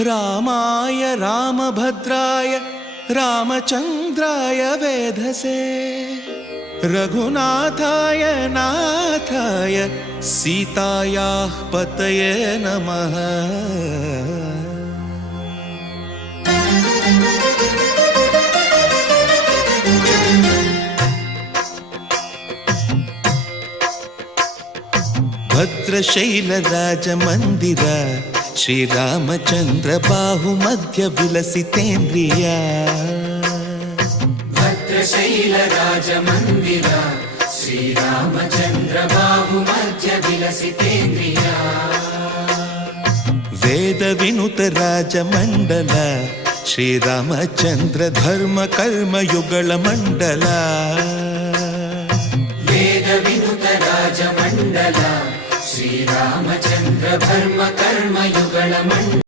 रामाय रामभद्राय रामचन्द्राय वेधसे रघुनाथाय नाथाय सीतायाः पतये नमः। भद्रशैलराजमन्दिर श्रीरामचन्द्र बाहुमध्य विलसितेन्द्रिया। भद्रशैलराजमन्दिर श्रीरामचन्द्र बाहुमध्य विलसितेन्द्रिया। वेदविनुत राजमण्डल श्रीरामचन्द्र धर्म कर्म युगल मण्डल। वेदविनुत राजमण्डल श्रीरामचन्द्र धर्म कर्म युगल मण्डल।